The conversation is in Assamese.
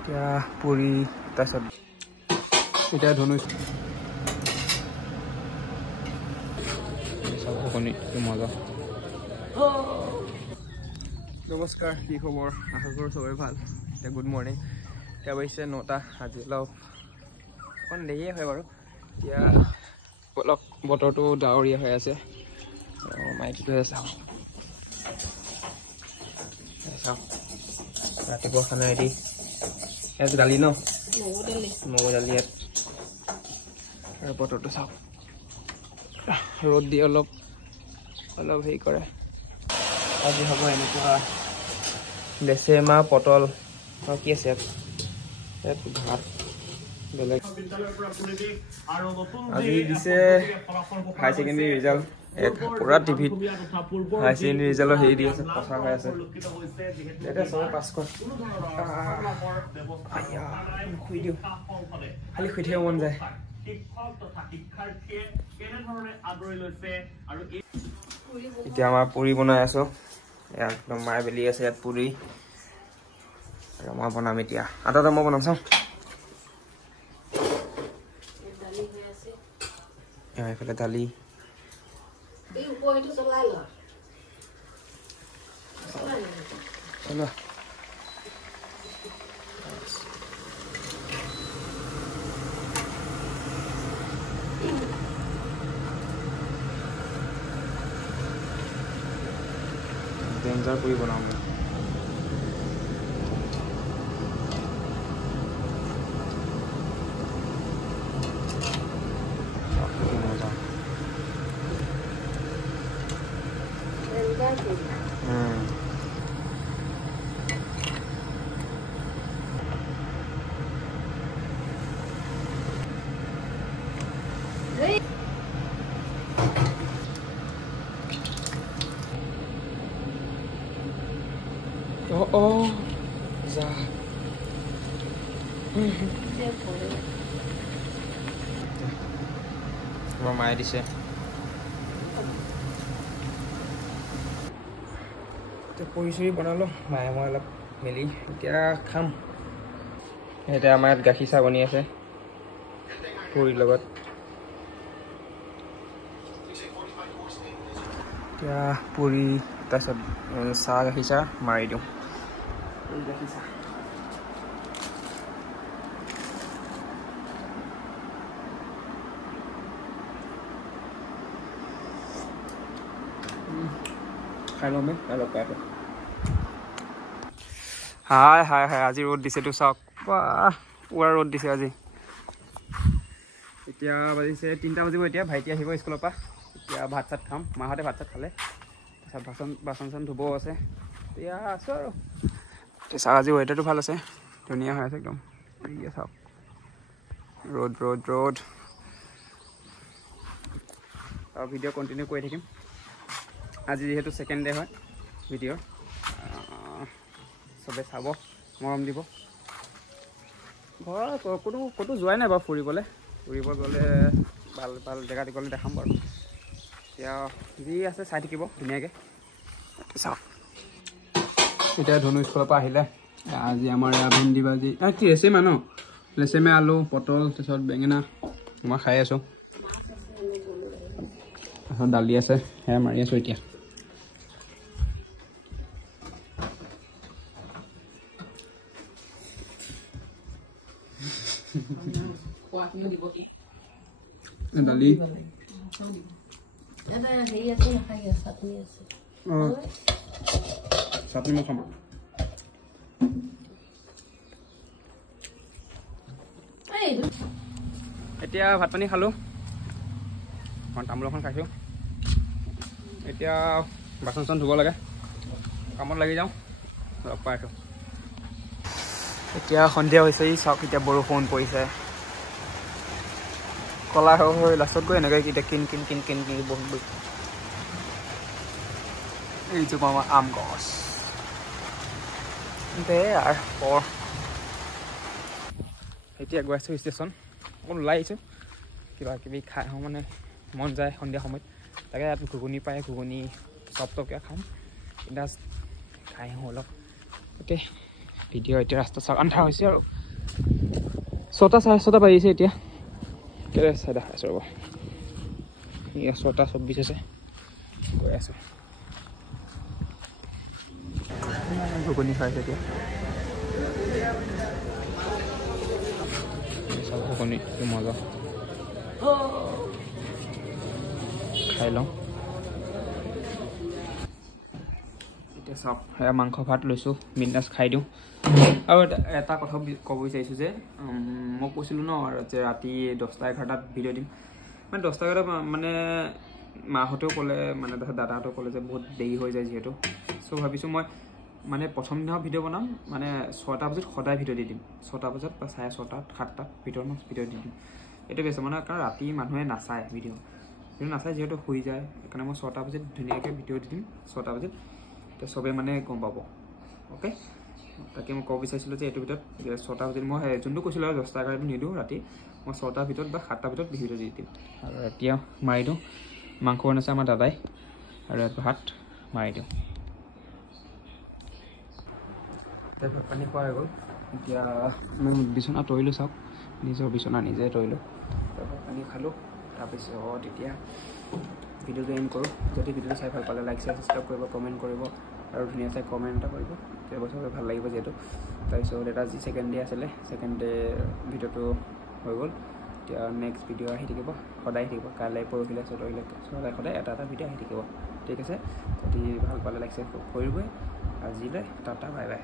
এতিয়া পুৰি তাৰপিছত এতিয়া ধনু মজা। নমস্কাৰ, কি খবৰ? আশা কৰোঁ চবেই ভাল। এতিয়া গুড মৰ্ণিং। এতিয়া বাজিছে 9টা। আজি অলপ অকণ দেৰিয়ে হয় বাৰু। এতিয়া অলপ বতৰটো ডাৱৰীয়া হৈ আছে। মাইকীটোহে চাওঁ ৰাতিপুৱা খানা এটি ইয়াত দালি ন মগু দালি ইয়াত আৰু বতৰটো চাওক ৰ'দ দি অলপ হেৰি কৰে। আজি হ'ব এনেকুৱা লেচেমা পটল আৰু কি আছে ইয়াত ভাত বেলেগ। আজি দিছে হাই ছেকেণ্ডেৰী ৰিজাল্ট। পুৰা টিভিত হাই ছেকেণ্ডেৰী ৰিজাল্টৰ হেৰি দি আছে, প্ৰচাৰ হৈ আছে। এতিয়া চবে পাছ কৰ শুই দিওঁ, খালি শুই থাকিব মন যায়। এতিয়া আমাৰ পুৰি বনাই আছো। একদম মায়ে বেলি আছে ইয়াত পুৰি আৰু মই বনাম এতিয়া। আটাটা মই বনাম চাওঁ। এইফালে দালি চলোৱা। ডেঞ্জাৰ পুৰি বনাওঁ মই। যা মায়ে দিছে। পুৰি চুৰি বনালোঁ মায়ে মই অলপ মেলি। এতিয়া খাম। এতিয়া আমাৰ ইয়াত গাখীৰ চাহ বনি আছে পুৰিৰ লগত। এতিয়া পুৰি তাৰপিছত চাহ গাখীৰ চাহ মাৰি দিওঁ। গাখীৰ চাহ খাই ল'মে অলপ পাই। হাই হাই হাই আজি ৰ'দ দিছেতো চাওক, পুৰা ৰ'দ দিছে আজি। এতিয়া বাজিছে 3টা বাজিব। এতিয়া ভাইটি আহিব স্কুলৰ পৰা। এতিয়া ভাত চাত খাম। মাহঁতে ভাত চাত খালে। তাৰপিছত বাচন চাচন ধুবও আছে। এতিয়া আছোঁ আৰু। চাওক আজি ৱেডাৰটো ভাল আছে, ধুনীয়া হৈ আছে একদম। চাওক ৰ'দ ৰ'দ ৰ'দ। আৰু ভিডিঅ' কণ্টিনিউ কৰি থাকিম। আজি যিহেতু ছেকেণ্ড ডে হয় ভিডিঅ'ৰ, চবে চাব, মৰম দিব। ঘৰত ক'তো যোৱাই নাই বাৰু ফুৰিবলৈ গ'লে ভাল ভাল জেগাত গ'লে দেখাম বাৰু। এতিয়া যি আছে চাই থাকিব ধুনীয়াকৈ। চাওক এতিয়া ধনু স্কুলৰ পৰা আহিলে। আজি আমাৰ ভেন্দি ভাজি কি লেচেমা ন, লেচেমা আলু পটল তাৰপিছত বেঙেনা মই খাই আছোঁ। তাৰপিছত দালি আছে, সেয়া মাৰি আছোঁ এতিয়া। দালি চাটনি মই খাম। এতিয়া ভাত পানী খালোঁ, তামোল এখন খাইছোঁ। এতিয়া বাচন চাচন ধুব লাগে, কামত লাগি যাওঁ। লগ পাই আছোঁ। এতিয়া সন্ধিয়া হৈছে। চাওক এতিয়া বৰষুণ পৰিছে, কলা হৈ লাষ্টত গৈ এনেকৈ এতিয়া কিন কিন কিন কিন কিন বহি এইটো আমাৰ আম গছ দে আৰু। এতিয়া গৈ আছোঁ ষ্টেচন। অকণ ওলাই আহিছোঁ, কিবা কিবি খাই আহোঁ মানে মন যায় সন্ধিয়া সময়ত। তাকে ইয়াত ঘুগুনি পায়, ঘুগুনি চপ চপকৈ খাম। জাষ্ট খাই আহোঁ অলপ। অ'কে ভিডিঅ' এতিয়া ৰাস্তা চাওক আন্ধাৰ হৈছে আৰু 6টা 6:30 বাজিছে এতিয়া কেলে চাই দেখা আছোঁ ৰ'ব 6:24 হৈছে গৈ আছোঁ ঘুগুনি খাইছে এতিয়া চাওক ঘুগুনি কি মজা খাই লওঁ এতিয়া চাওক সেয়া মাংস ভাত লৈছোঁ বিন্দাছ খাই দিওঁ আৰু এটা কথা ক'ব বিচাৰিছোঁ যে মই কৈছিলোঁ ন যে ৰাতি 10টা 11টাত ভিডিঅ' দিম মানে 10টা 11টাত মানে মাহঁতেও ক'লে মানে দাদাহঁতেও ক'লে যে বহুত দেৰি হৈ যায় যিহেতু চ' ভাবিছোঁ মই মানে প্ৰথম দিনা ভিডিঅ' বনাম মানে 6টা বজাত সদায় ভিডিঅ' দি দিম 6টা বজাত বা 6:30 7টাত ভিডিঅ' দি দিম এইটো বেছি মানে কাৰণ ৰাতি মানুহে নাচায় ভিডিঅ' নাচায় যিহেতু শুই যায় সেইকাৰণে মই 6টা বজাত ধুনীয়াকৈ ভিডিঅ' দি দিম 6টা বজাত তো চবেই মানে গম পাব অ'কে তাকে মই ক'ব বিচাৰিছিলোঁ যে এইটোৰ ভিতৰত 6টা বজাত মই যোনটো কৈছিলোঁ আৰু 10টা 11টাত নিদিওঁ ৰাতি মই 6টাৰ ভিতৰত বা 7টাৰ ভিতৰত ভিডিঅ' দি দিম আৰু এতিয়া মাৰি দিওঁ মাংস বনাইছে আমাৰ দাদাই আৰু ভাত মাৰি দিওঁ এতিয়া ভাত পানী খোৱা হৈ গ'ল এতিয়া মই বিচনা তৰিলোঁ চাওক নিজৰ বিচনা নিজে তৰিলোঁ ভাত পানী খালোঁ তাৰপিছত এতিয়া ভিডিঅ'টো এণ্ড কৰোঁ যদি ভিডিঅ'টো চাই ভাল পালে লাইক ছাবস্ক্ৰাইব কৰিব কমেণ্ট কৰিব আৰু ধুনীয়া চাই কমেণ্ট এটা কৰিব তেতিয়া চবেই ভাল লাগিব যিহেতু তাৰপিছত এটা যি ছেকেণ্ড ডে আছিলে ছেকেণ্ড ডে ভিডিঅ'টো হৈ গ'ল এতিয়া নেক্সট ভিডিঅ' আহি থাকিব সদায় আহি থাকিব কাইলৈ পৰহিলৈ সদায় এটা ভিডিঅ' আহি থাকিব ঠিক আছে যদি ভাল পালে লাইক ছাবস্ক্ৰাইব কৰিবই আজিলৈ টাটা বাই বাই